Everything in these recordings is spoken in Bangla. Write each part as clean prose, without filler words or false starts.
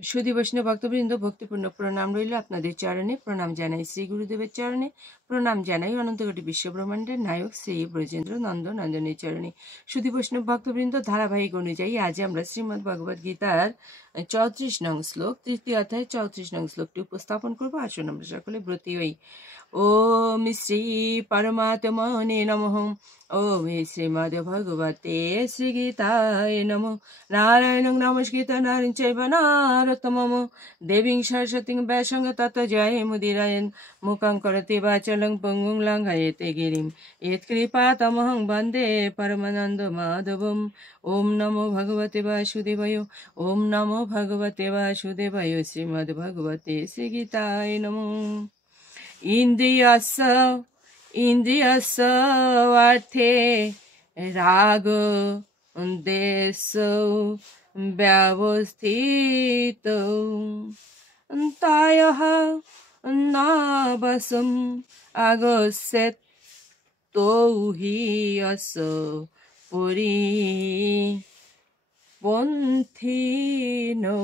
সুধী বৈষ্ণব ভক্তবৃন্দ, ভক্তিপূর্ণ প্রণাম রইল আপনাদের চরণে। প্রণাম জানাই শ্রী গুরুদেবের চরণে। প্রণাম জানাই অনন্তকোটি বিশ্বব্রহ্মাণ্ডের নায়ক শ্রী ব্রজেন্দ্র নন্দনের চরণে। সুধী বৈষ্ণব ভক্তবৃন্দ, ধারাবাহিক অনুযায়ী আজ আমরা শ্রীমদ্ ভগবদ গীতার 34 নং শ্লোক, তৃতীয় অধ্যায় 34 নং শ্লোকটি উপস্থাপন করবো। আসুন আমরা সকলে ব্রতী হই। ওম শ্রী পরমাত্মনে নমঃ। ওম শ্রীমদ্ ভগবতে শ্রীগীতায় নমঃ। নারায়ণং নমস্কৃত্য নরং চৈব নরোত্তমম দেবীং সরস্বতীং ব্যাসং ততো জয়মুদীরয়েন মুখং করোতি বাচালং পঙ্গুং লঙ্ঘয়েতে গিরিম यत्कृपातमहं वन्दे परमानन्दमाधवम्। ॐ नमो भगवते वासुदेवाय। ॐ नमो भगवते वासुदेवाय। श्रीमद्भगवते श्रीगीताय नमो। इन्द्रियस्य अर्थे राग देशो व्यवस्थितो तायः न वशम् आगच्छेत् तो हि अस्य পন্থীনো।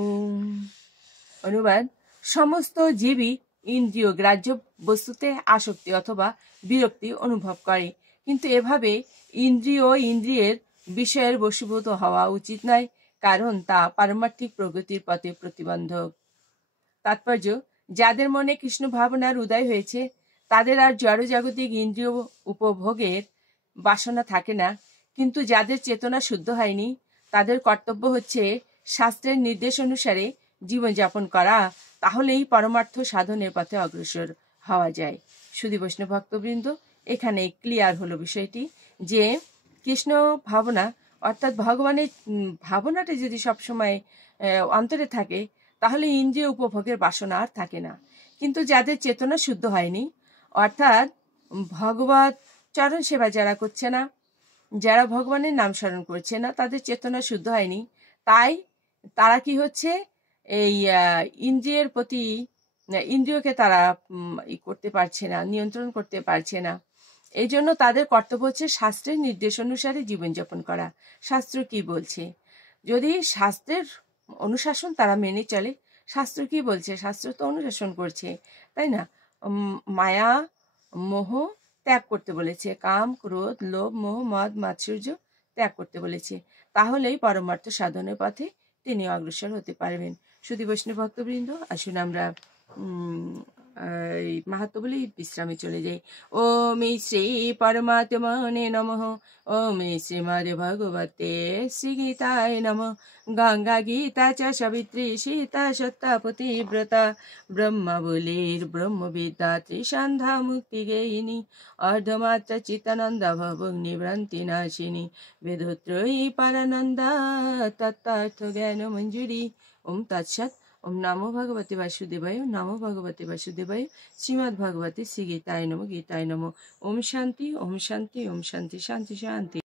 অনুবাদ: সমস্ত জীবই ইন্দ্রিয় গ্রাহ্য বস্তুতে আসক্তি অথবা বিরক্তি অনুভব করে, কিন্তু এভাবে ইন্দ্রিয়ের বিষয়ের বশীভূত হওয়া উচিত নয়, কারণ তা পারমার্থিক প্রগতির পথে প্রতিবন্ধক। তাৎপর্য: যাদের মনে কৃষ্ণ ভাবনার উদয় হয়েছে তাদের আর জড়জাগতিক ইন্দ্রিয় উপভোগের বাসনা থাকে না, কিন্তু যাদের চেতনা শুদ্ধ হয়নি তাদের কর্তব্য হচ্ছে শাস্ত্রের নির্দেশ অনুসারে জীবনযাপন করা, তাহলেই পরমার্থ সাধনের পথে অগ্রসর হওয়া যায়। সুধী বৈষ্ণব ভক্তবৃন্দ, এখানে ক্লিয়ার হলো বিষয়টি যে কৃষ্ণ ভাবনা অর্থাৎ ভগবানের ভাবনাটা যদি সবসময় অন্তরে থাকে তাহলে ইন্দ্রিয় উপভোগের বাসনা আর থাকে না। কিন্তু যাদের চেতনা শুদ্ধ হয়নি অর্থাৎ ভগবত চরণ সেবা যারা করছে না, যারা ভগবানের নাম স্মরণ করছে না, তাদের চেতনা শুদ্ধ হয়নি, তাই তারা কি হচ্ছে এই ইন্দ্রিয়ের প্রতি ইন্দ্রিয়কে তারা করতে পারছে না, নিয়ন্ত্রণ করতে পারছে না। এই জন্য তাদের কর্তব্য হচ্ছে শাস্ত্রের নির্দেশ অনুসারে জীবনযাপন করা। শাস্ত্র কি বলছে, যদি শাস্ত্রের অনুশাসন তারা মেনে চলে, শাস্ত্র কি বলছে, শাস্ত্র তো অনুশাসন করছে, তাই না? মায়া মোহ ত্যাগ করতে বলেছে, কাম ক্রোধ লোভ মোহ মদ মাৎসর্য ত্যাগ করতে বলেছে, তাহলেই পরমার্থ সাধনের পথে তিনি অগ্রসর হতে পারবেন। সুধী বৈষ্ণব ভক্তবৃন্দ, আসুন আমরা মাহাত্ম্য বলে বিশ্রামে চলে যাই। ওম শ্রী পরমাত্মনে নমঃ। ওম শ্রীমদ্ ভগবতে শ্রীগীতায় নমঃ। গঙ্গা গীতা চ সাবিত্রী সীতা সত্তা পতিব্রতা ব্রহ্মবলীর ব্রহ্মবিদ্যা ত্রিসন্ধ্যা মুক্তি গেহিনী অর্ধমাত্রা চিত্তানন্দা ভবগ্নিভ্রান্তি নাশিনী বেদত্রয়ী পরানন্দা তত্ত্বার্থ জ্ঞান মঞ্জুরি। ওম তৎসৎ। ওম নমো ভগবতে বাসুদেবায়। নমো ভগবতে বাসুদেবায়। শ্রীমদ্ ভগবতে শ্রী গীতায় নমঃ। গীতায় নমঃ। ওম শান্তি, ওম শান্তি, ওম শান্তি, শান্তি শান্তি।